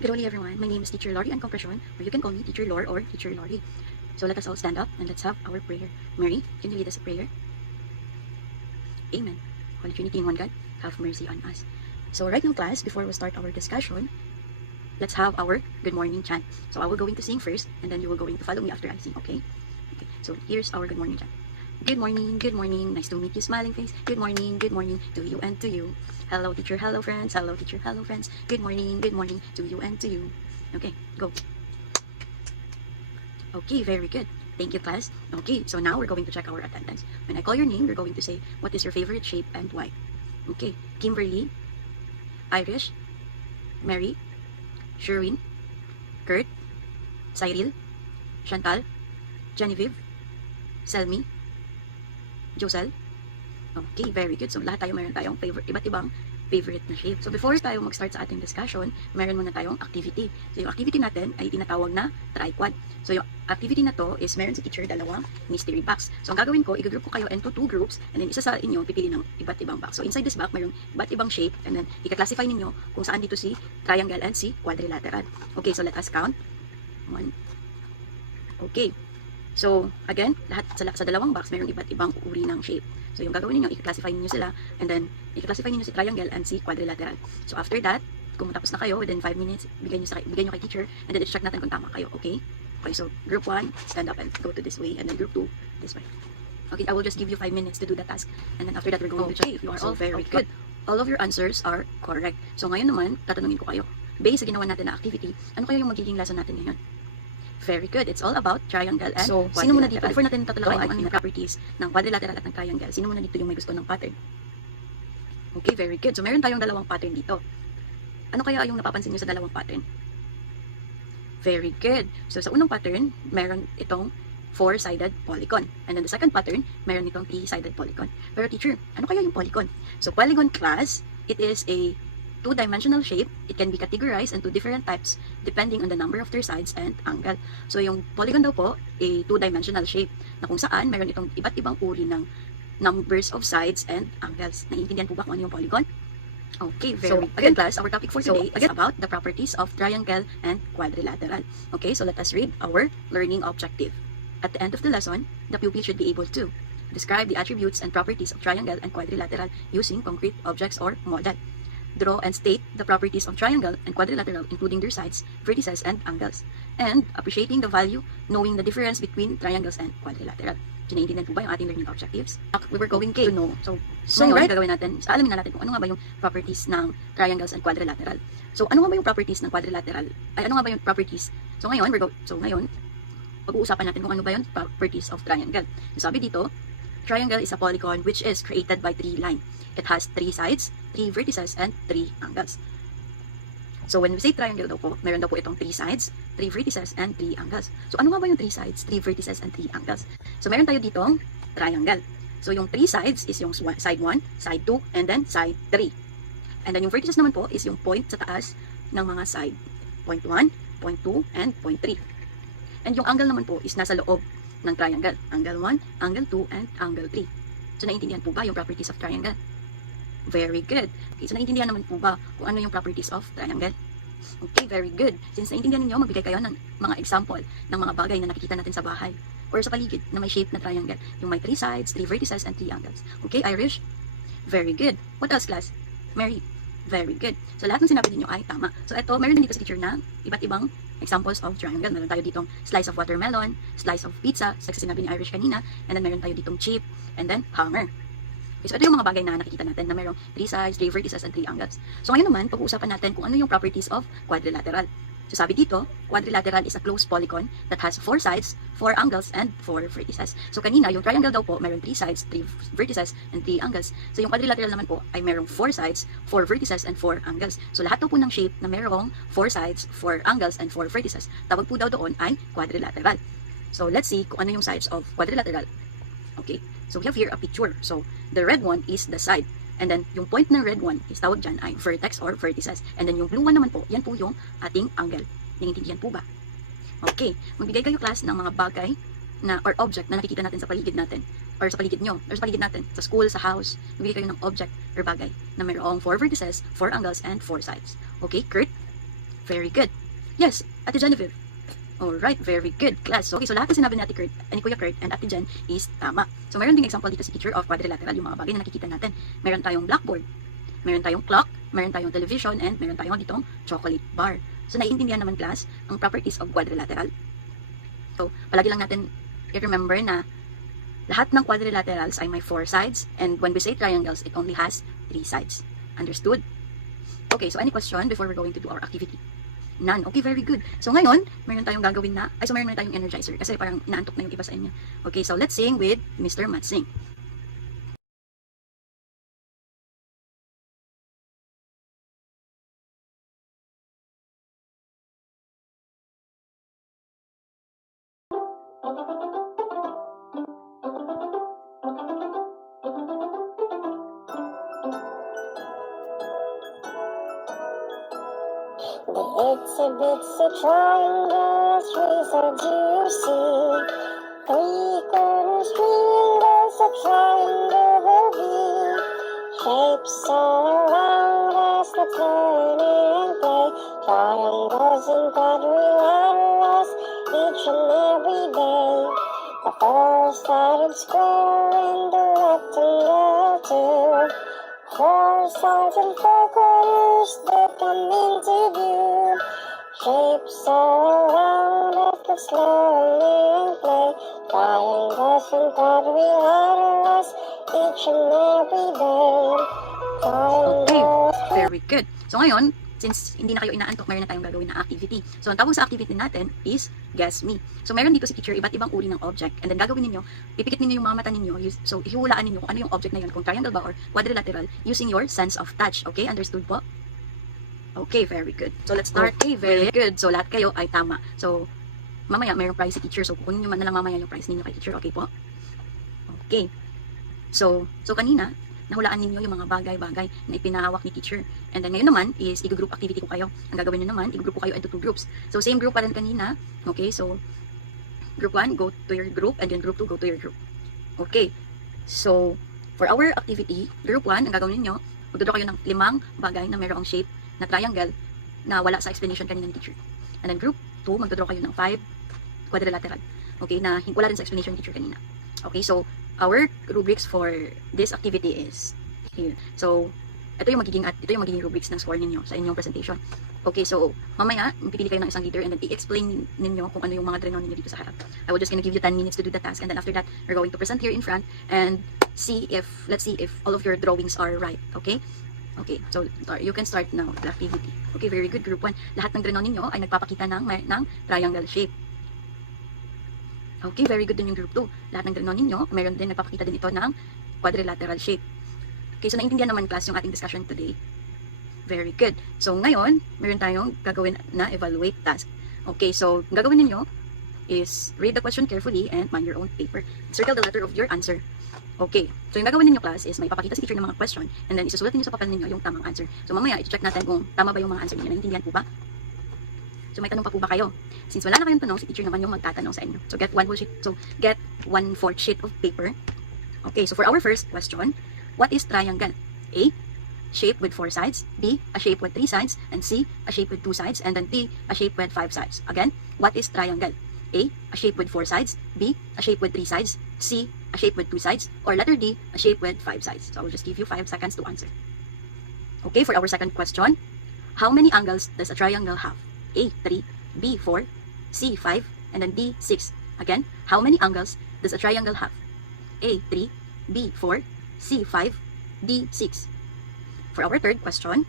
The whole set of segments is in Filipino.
Good morning, everyone. My name is Teacher Lori Compression, or you can call me Teacher Lor or Teacher Lori. So let us all stand up and let's have our prayer. Mary, can you lead us a prayer? Amen. Holy Trinity in one God, have mercy on us. So right now, class, before we start our discussion, let's have our good morning chant. So I will going to sing first, and then you will going to follow me after I sing, okay? Okay. So here's our good morning chant. Good morning, nice to meet you, smiling face. Good morning to you and to you. Hello teacher, hello friends, hello teacher, hello friends. Good morning to you and to you. Okay, go. Okay, very good. Thank you, class. Okay, so now we're going to check our attendance. When I call your name, you're going to say, what is your favorite shape and why? Okay, Kimberly, Irish, Mary, Sherwin, Kurt, Cyril, Chantal, Genevieve, Selmy, Josel. Okay, very good. So lahat tayo meron tayong iba't ibang favorite na shape. So before tayo mag-start sa ating discussion, meron muna tayong activity. So yung activity natin ay tinatawag na tripod. So yung activity na to is meron si teacher dalawang mystery box. So ang gagawin ko, i-group ko kayo into two groups, and then isa sa inyo pipili ng iba't ibang box. So inside this box, mayroong iba't ibang shape, and then i-classify ninyo kung saan dito si triangle and si quadrilateral. Okay, so let us count. 1. Okay. So, again, lahat sa dalawang box, mayroong iba't ibang uri ng shape. So, yung gagawin niyo, i-classify niyo sila, and then, i-classify niyo si triangle and si quadrilateral. So, after that, kung matapos na kayo, within 5 minutes, bigay niyo kay teacher, and then, i-check natin kung tama kayo, okay? Okay, so, group 1, stand up and go to this way, and then group 2, this way. Okay, I will just give you 5 minutes to do the task, and then after that, we're going to check if you are all very good. All of your answers are correct. So, ngayon naman, tatanungin ko kayo. Based sa ginawa natin na activity, ano kaya yung magiging lesson natin ngayon? Very good. It's all about triangle and so, sino muna dito? Before natin tatalakayin kung ano yung properties ng quadrilateral at ng triangle, sino muna dito yung may gusto ng pattern? Okay, very good. So, meron tayong dalawang pattern dito. Ano kaya yung napapansin nyo sa dalawang pattern? Very good. So, sa unang pattern, meron itong 4-sided polygon. And then the second pattern, meron itong 3-sided polygon. Pero teacher, ano kaya yung polygon? So, polygon class, it is a two-dimensional shape. It can be categorized into different types depending on the number of their sides and angle. So, yung polygon daw po, a two-dimensional shape na kung saan meron itong iba't ibang uri ng numbers of sides and angles. Naiintindihan po ba kung ano yung polygon? Okay, very good. Again, class, our topic for today is about the properties of triangle and quadrilateral. Okay, so let us read our learning objective. At the end of the lesson, the pupil should be able to describe the attributes and properties of triangle and quadrilateral using concrete objects or model. Draw and state the properties of triangle and quadrilateral, including their sides, vertices, and angles. And appreciating the value, knowing the difference between triangles and quadrilateral. Sinaintindihan po ba yung ating learning objectives? We were going to know. So ngayon, gagawin natin, alamin na natin kung ano nga ba yung properties ng triangles and quadrilateral. So, ano nga ba yung properties ng quadrilateral? Ay, ano nga ba yung properties? So, ngayon, pag-uusapan natin kung ano ba yung properties of triangle. So, sabi dito, triangle is a polygon which is created by 3 lines. It has 3 sides, 3 vertices, and 3 angles. So, when we say triangle daw po, meron daw po itong 3 sides, 3 vertices, and 3 angles. So, ano nga ba yung 3 sides, 3 vertices, and 3 angles? So, meron tayo ditong triangle. So, yung 3 sides is yung side 1, side 2, and then side 3. And then yung vertices naman po is yung point sa taas ng mga side. Point 1, point 2, and point 3. And yung angle naman po is nasa loob ng triangle. Angle 1, angle 2, and angle 3. So, naintindihan po ba yung properties of triangle? Very good. Okay, so naintindihan naman po ba kung ano yung properties of triangle? Okay, very good. Since naintindihan ninyo, magbigay kayo ng mga example ng mga bagay na nakikita natin sa bahay or sa paligid na may shape na triangle. Yung may 3 sides, 3 vertices, and 3 angles. Okay, Irish? Very good. What else, class? Mary? Very good. So, lahat ng sinabi ninyo ay tama. So, ito, meron din dito sa teacher na iba't ibang examples of triangle. Meron tayo ditong slice of watermelon, slice of pizza, sa sinabi ni Irish kanina, and then meron tayo ditong chip, and then hanger. Okay, so ito yung mga bagay na nakikita natin na mayroong 3 sides, 3 vertices, and 3 angles. So ngayon naman, pag-uusapan natin kung ano yung properties of quadrilateral. So sabi dito, quadrilateral is a closed polygon that has 4 sides, 4 angles, and 4 vertices. So kanina, yung triangle daw po, mayroong 3 sides, 3 vertices, and 3 angles. So yung quadrilateral naman po ay mayroong 4 sides, 4 vertices, and 4 angles. So lahat daw po ng shape na mayroong 4 sides, 4 angles, and 4 vertices, tawag po daw doon ay quadrilateral. So let's see kung ano yung sides of quadrilateral. Okay. So we have here a picture. So the red one is the side. And then yung point ng red one is tawag dyan ay vertex or vertices. And then yung blue one naman po, yan po yung ating angle. Naiintindihan po ba? Okay. Magbigay kayo class ng mga bagay na or object na nakikita natin sa paligid natin. Or sa paligid nyo. Or sa paligid natin. Sa school, sa house. Magbigay kayo ng object or bagay na mayroong 4 vertices, 4 angles, and 4 sides. Okay, Kurt? Very good. Yes, Ate Genevieve. Alright, very good, class. So, okay, so lahat ng sinabi ni Ate Kurt, ni Kuya Kurt, and Ate Jen is tama. So, mayroon ding example dito si teacher of quadrilateral, yung mga bagay na nakikita natin. Meron tayong blackboard, meron tayong clock, meron tayong television, and meron tayong ditong chocolate bar. So, naiintindihan naman, class, ang properties of quadrilateral. So, palagi lang natin i-remember na lahat ng quadrilaterals ay may 4 sides, and when we say triangles, it only has 3 sides. Understood? Okay, so any question before we're going to do our activity? None. Okay, very good. So ngayon, meron tayong gagawin na, so meron tayong energizer kasi parang inaantok na yung iba sa inyo. Okay, so let's sing with Mr. Matsing. The itsy bitsy triangle, 3 sides you see. 3 corners, triangles, a triangle will be. Shapes all around us, let's learn and play. Triangles and quadrilaterals, each and every day. The 4-sided square and the rectangle too. 4 sides and 4 corners that come into view. Shapes all around us, let's learn and play. Triangles and quadrilaterals, each and every day. Okay, very good. So ngayon, since hindi na kayo inaantok, meron na tayong gagawin na activity. So ang tawag sa activity natin is Guess Me. So meron dito si teacher iba't ibang uri ng object, and then gagawin ninyo, pipikit ninyo yung mga mata ninyo, so hihulaan ninyo kung ano yung object na yun, kung triangle ba or quadrilateral, using your sense of touch. Okay, understood po? Okay, very good. So let's start. Okay, very good. So lahat kayo ay tama. So mamaya mayroong prize si teacher, so kukunin nyo man na lang mamaya yung prize ninyo kay teacher. Okay po? Okay. So kanina, nahulaan ninyo yung mga bagay-bagay na ipinahawak ni teacher. And then ngayon naman is i-group activity ko kayo. Ang gagawin nyo naman, i-group ko kayo into 2 groups. So same group pa rin kanina. Okay, so group 1, go to your group, and then group 2, go to your group. Okay. So for our activity, group 1, ang gagawin niyo, magdodraw kayo ng 5 bagay na mayroong shape na triangle na wala sa explanation kanina ni teacher. And then group 2, magdodraw kayo ng 5 quadrilateral. Okay, na wala rin sa explanation ni teacher kanina. Okay, so our rubrics for this activity is here. So, ito yung magiging rubrics ng score ninyo sa inyong presentation. Okay, so mamaya pipili kayo ng isang leader and then i-explain ninyo kung ano yung mga draw ninyo dito sa harap. I will just gonna give you 10 minutes to do the task, and then after that, we're going to present here in front and let's see if all of your drawings are right. Okay? Okay, so you can start now the activity. Okay, very good. Group 1. Lahat ng draw ninyo ay nagpapakita ng triangle shape. Okay, very good din yung group 2. Lahat ng draw ninyo, mayroon din nagpapakita din ito ng quadrilateral shape. Okay, so naintindihan naman class yung ating discussion today. Very good. So ngayon, meron tayong gagawin na evaluate task. Okay, so ang gagawin niyo is read the question carefully and find your own paper. Circle the letter of your answer. Okay, so yung gagawin niyo class is may papakita si teacher ng mga question, and then isusulat niyo sa papel niyo yung tamang answer. So mamaya i-check natin kung tama ba yung mga answer niyo. Naintindihan po ba? So may tanong pa po ba kayo? Since wala na kayong tanong, si teacher naman yung magtatanong sa inyo. So get 1/4 sheet of paper. Okay, so for our first question, what is triangle? A, shape with 4 sides. B, a shape with 3 sides. And C, a shape with 2 sides. And then D, a shape with 5 sides. Again, what is triangle? A, a shape with 4 sides. B, a shape with 3 sides. C, a shape with 2 sides. Or letter D, a shape with 5 sides. So I will just give you 5 seconds to answer. Okay, for our second question, how many angles does a triangle have? A, 3, B, 4, C, 5, and then D, 6. Again, how many angles does a triangle have? A, 3, B, 4, C, 5, D, 6. For our third question,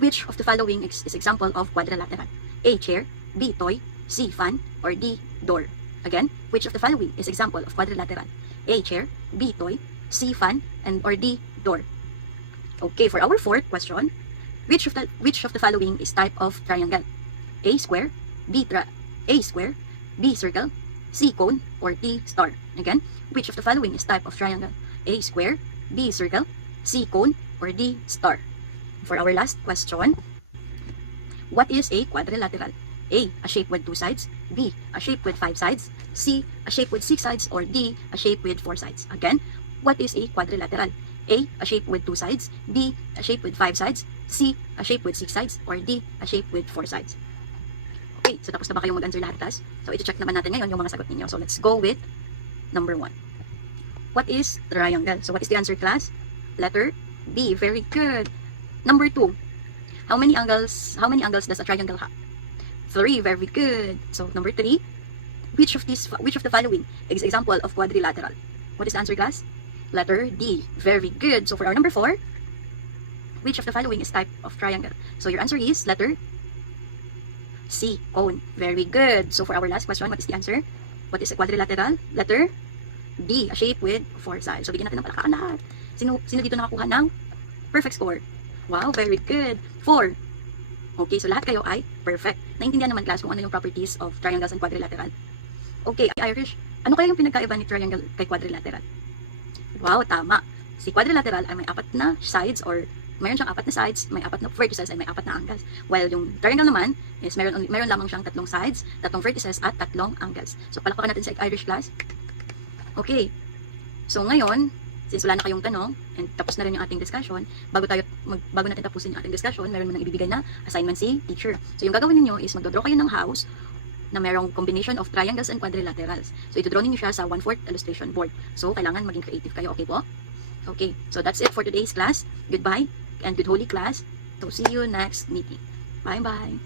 which of the following is example of quadrilateral? A, chair, B, toy, C, fan, or D, door? Again, which of the following is example of quadrilateral? A, chair, B, toy, C, fan, and or D, door? Okay, for our fourth question, which of the following is type of triangle? A, square, A, square, B, circle, C, cone, or D, star? Again, which of the following is type of triangle? A, square, B, circle, C, cone, or D, star? For our last question, what is a quadrilateral? A, a shape with 2 sides. B, a shape with 5 sides. C, a shape with 6 sides. Or D, a shape with 4 sides. Again, what is a quadrilateral? A, a shape with 2 sides. B, a shape with 5 sides. C, a shape with 6 sides. Or D, a shape with 4 sides. Okay, so tapos na ba kayong mag-answer lahat, class? So, iti-check naman natin ngayon yung mga sagot ninyo. So, let's go with number 1. What is triangle? So, what is the answer, class? Letter B. Very good. Number 2. How many angles does a triangle have? 3. Very good. So, number 3. Which of the following is example of quadrilateral? What is the answer, class? Letter D. Very good. So, for our number 4, which of the following is type of triangle? So, your answer is letter C, cone. Very good. So, for our last question, what is the answer? What is a quadrilateral? Letter D, a shape with 4 sides. So, bigyan natin ng palakpakan lahat. Sino dito nakakuha ng perfect score? Wow, very good. 4. Okay, so lahat kayo ay perfect. Naintindihan naman, class, kung ano yung properties of triangles and quadrilateral. Okay, Irish, ano kaya yung pinagkaiba ni triangle kay quadrilateral? Wow, tama. Si quadrilateral ay may 4 na sides, or mayroon siyang 4 na sides, may 4 na vertices, and may 4 na angles. While yung triangle naman is meron lamang siyang 3 sides, 3 vertices, at 3 angles. So, palakpakan natin sa Irish, class. Okay. So, ngayon, since wala na kayong tanong, and tapos na rin yung ating discussion, bago natin tapusin yung ating discussion, meron mo nang ibibigay na assignment si teacher. So, yung gagawin niyo is magdodraw kayo ng house na merong combination of triangles and quadrilaterals. So, ito-draw niyo siya sa 1/4 illustration board. So, kailangan maging creative kayo. Okay po? Okay. So, that's it for today's class. Goodbye and good holy class. So, see you next meeting. Bye-bye.